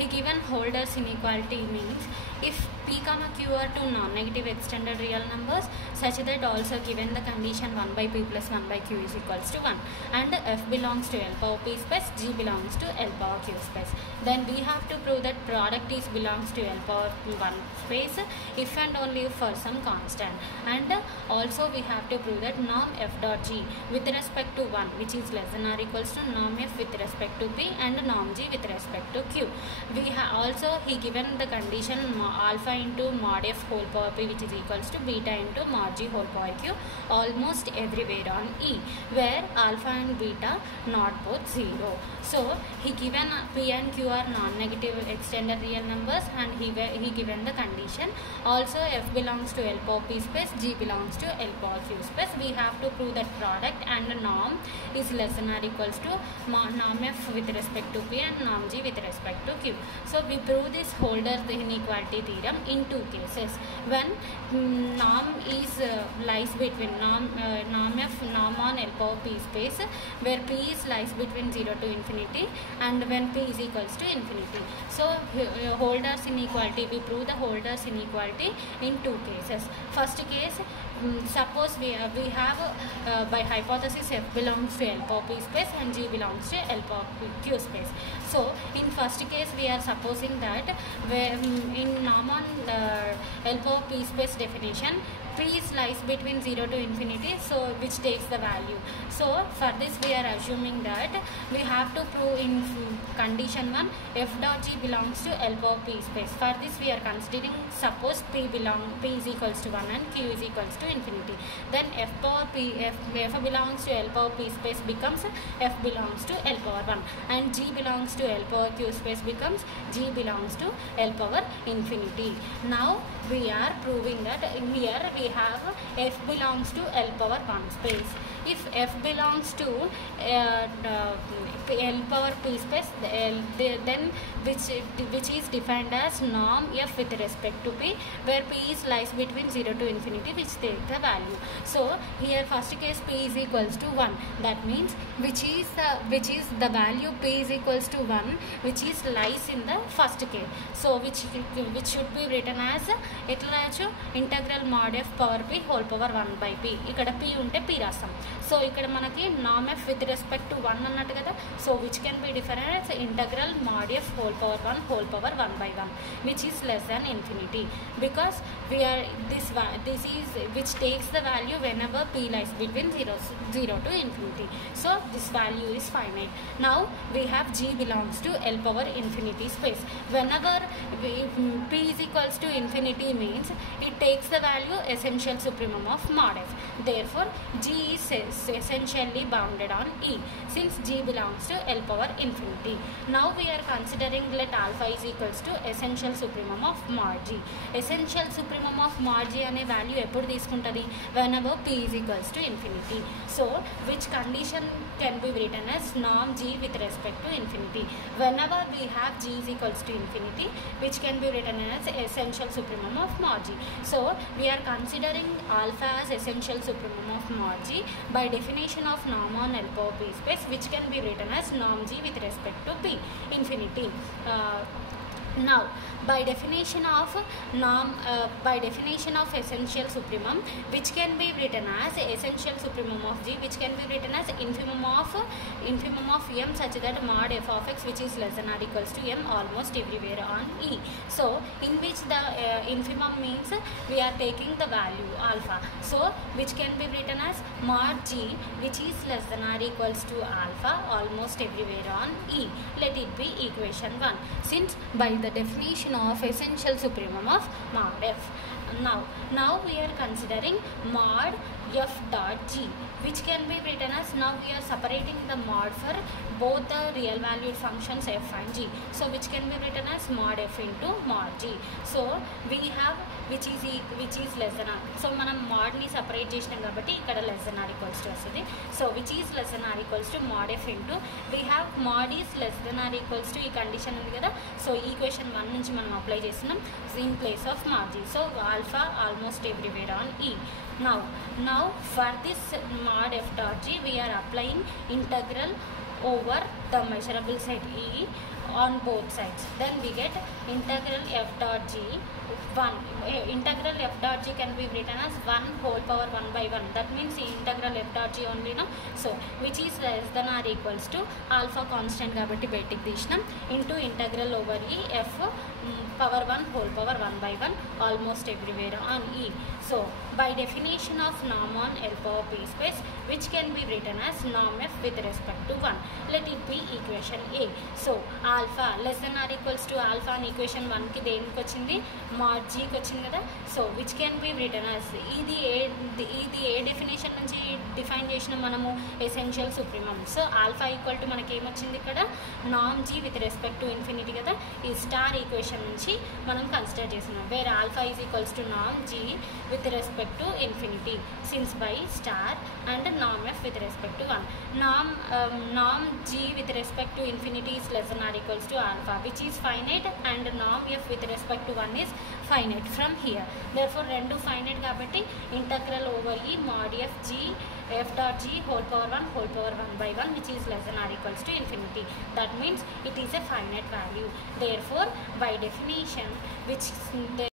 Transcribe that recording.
he given Holder's inequality means if p comma q are two non-negative extended real numbers such that also given the condition 1 by p plus 1 by q is equals to 1 and f belongs to L power p space, g belongs to L power q space, then we have to prove that product is belongs to L power 1 space if and only if for some constant, and also we have to prove that norm f dot g with respect to 1 which is less than or equals to norm f with respect to p and norm g with respect to q. We have also he given the condition alpha into mod f whole power p which is equals to beta into mod g whole power q almost everywhere on E, where alpha and beta not both 0. So he given p and q are non-negative extended real numbers and he given the condition also f belongs to L power p space, g belongs to L power q space. We have to prove that product and norm is less than or equals to norm f with respect to p and norm g with respect to q. So we prove this Holder's inequality theorem in two cases. When norm is lies between norm on L power p space where p is lies between 0 to infinity and when p is equals to infinity. So Holder's inequality, we prove the Holder's inequality in two cases. First case, suppose we have by hypothesis f belongs to L power p space and g belongs to L power q space. So in first case we are supposing that where in norm on L power p space definition p is lies between 0 to infinity, so which takes the value. So for this we are assuming that we have to prove in condition 1 f dot g belongs to L power p space. For this we are considering suppose p is equals to 1 and q is equals to infinity, then f belongs to L power p space becomes f belongs to L power 1 and g belongs to L power q space becomes g belongs to L power infinity. Now we are proving that in here we have f belongs to L power 1 space. If f belongs to L power p space, then which is defined as norm f with respect to p, where p is lies between 0 to infinity, which takes the value. So here first case p is equals to 1. That means which is the value p is equals to 1, which is lies in the first case. So which should be written as integral mod f power p whole power 1 by p. Ikkada p unte p rasam. So ikkada manaki norm f with respect to 1 annattu kada. So which can be defined as integral mod f whole power 1 by 1, which is less than infinity, because we are this is which takes the value whenever p lies between 0 to infinity. So this value is finite. Now we have g belongs to L power infinity space. Whenever p is equals to infinity means it takes the value essential supremum of mod f. Therefore g is essentially bounded on E since g belongs to L power infinity. Now we are considering that alpha is equals to essential supremum of mod g. Essential supremum of mod g ane value eppudu teeskuntadi whenever p is equals to infinity. So which condition can be written as norm g with respect to infinity. Whenever we have g is equals to infinity, which can be written as essential supremum of mod g. So we are considering alpha as essential supremum of mod g by definition of norm on L power p space, which can be written as norm g with respect to p infinity. Now by definition of essential supremum, which can be written as essential supremum of g, which can be written as infimum of m such that mod f of x which is less than or equals to m almost everywhere on E. So in which the infimum means we are taking the value alpha, so which can be written as mod g which is less than or equals to alpha almost everywhere on E. Let it be equation 1, since by the definition of essential supremum of mod f. Now we are considering mod f dot g, which can be written as, now we are separating the mod for both the real valued functions f and g. So which can be written as mod f into mod g. So we have which is less than or. So manam mod ni separate chesnam kabatti ikkada less than or equals to vastadi. So which is less than or equals to mod f into, we have mod is less than or equals to ee condition undi kada. So equation 1 nunchi manam apply chestunnam in place of mod g. So alpha almost everywhere on E. Now for this mod f dot g we are applying integral over the measurable set E on both sides. Then we get integral f dot g 1. Integral f dot g can be written as 1 whole power 1 by 1. That means integral f dot g only, no? So which is less than or equals to alpha constant kabatti baitik teesnam into integral over E f power 1 whole power 1 by 1 almost everywhere on E. So by definition of norm on L power p space, which can be written as norm f with respect to 1. Let it be equation A. So alpha less than or equals to alpha in equation 1 ki deniki vachindi mod g ki vachindi kada. So which can be written as ఇది ఏ definition నుంచి define చేసిన మనము essential supremum. So alpha equal to మనకి ఏమొచ్చింది ఇక్కడ నామ్ G with respect to infinity కదా. ఈ స్టార్ ఈక్వేషన్ నుంచి మనం కన్సిడర్ చేస్తున్నాం where alpha is equals to నామ్ G with respect to infinity since by star and norm f with respect to 1. Norm g with respect to infinity is less than or equals to alpha, which is finite, and norm f with respect to 1 is finite from here. Therefore rendu finite kabatti integral over E mod f g f dot g whole power 1 whole power 1 by 1, which is less than or equals to infinity. That means it is a finite value. Therefore by definition, which